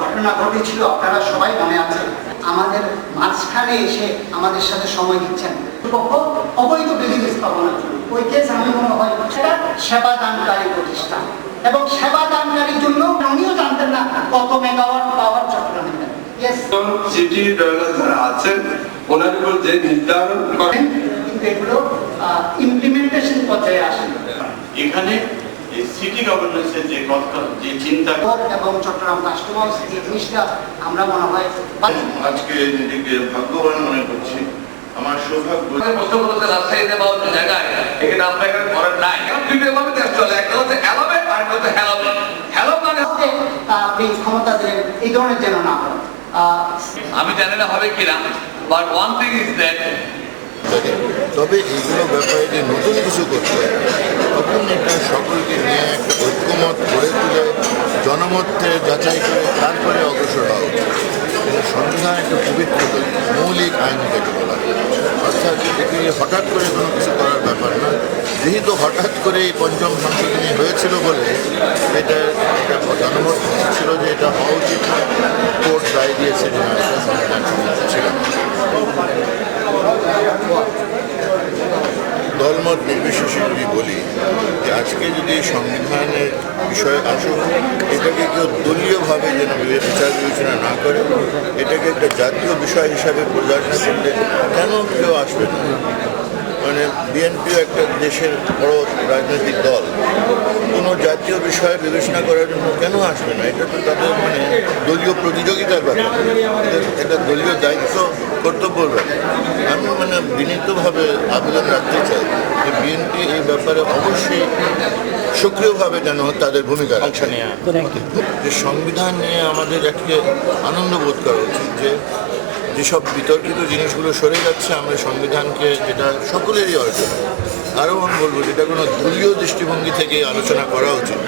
ঘটনা ঘটেছিল আপনারা সবাই মনে আছে আমাদের মাঝখানে এসে আমাদের সাথে সময় দিচ্ছেন। অবৈধ বিল্ডিং স্থাপনার জন্য। ওই কেস আমি মনে হয় সেটা সেবাদানকারী প্রতিষ্ঠান। এবং সেবাদানকারীর জন্য উনিও জানতেন না কত মেগাওয়াট পাওয়ার চট্টগ্রামে সিটি যারা আছেন ওনার উপর যে নির্ধারণ করেন কিন্তু এগুলো ইমপ্লিমেন্টেশন পর্যায়ে আসেন এখানে এই সিটি গভর্নেন্সের যে কথা যে চিন্তা এবং চট্টগ্রাম কাস্টমার এই জিনিসটা আমরা মনে হয় আজকে নিজেকে ভাগ্যবান মনে করছি। আমার সৌভাগ্য প্রশ্ন করতে রাজশাহীতে বা অন্য জায়গায়। এখানে আমরা এখানে করার নাই। দুটো ভাবে দেশ চলে। একটা হচ্ছে হ্যালোবে আর একটা হচ্ছে হ্যালোবে হ্যালো মানে হচ্ছে, আপনি ক্ষমতা দিলেন এই ধরনের যেন না আহ, আমি জানি না হবে কিনা but one thing is that তবে এইগুলো ব্যাপারে নতুন কিছু করতে তখন এটা সকলকে নিয়ে একটা ঐক্যমত গড়ে তুলে জনমতকে যাচাই করে তারপরে অগ্রসর হওয়া উচিত। সংবিধান একটা পবিত্র মৌলিক আইন থেকে বলা অর্থাৎ এটি হঠাৎ করে কোনো কিছু করার ব্যাপার না। যেহেতু হঠাৎ করে এই পঞ্চম সংশোধনী হয়েছিল বলে এটা একটা জনমত ছিল যে এটা হওয়া উচিত কোর্ট রায় দিয়েছে যে না, এটা সংবিধান ছিল না। দলমত নির্বিশেষে যদি বলি যে আজকে যদি সংবিধানের বিষয় আসুক, এটাকে কেউ দলীয়ভাবে যেন বিচার বিবেচনা না করে, এটাকে একটা জাতীয় বিষয় হিসাবে পরিচালনা করলে কেন কেউ আসবে না? মানে বিএনপিও একটা দেশের বড় রাজনৈতিক দল, কোনো জাতীয় বিষয় বিবেচনা করার জন্য কেন আসবে না? এটা তো তাদের মানে দলীয় প্রতিযোগিতার ব্যাপার। এটা দলীয় দায়িত্ব কর্তব্যের ব্যাপার আমি মানে বিনীতভাবে আবেদন রাখতে চাই যে বিএনপি এই ব্যাপারে অবশ্যই সক্রিয়ভাবে যেন তাদের ভূমিকা যে সংবিধান নিয়ে আমাদের আজকে আনন্দ বোধ করা উচিত যে যেসব বিতর্কিত জিনিসগুলো সরে যাচ্ছে আমরা সংবিধানকে যেটা সকলেরই অর্জন। আরও আমি বলব যেটা কোনো দলীয় দৃষ্টিভঙ্গি থেকে আলোচনা করা উচিত।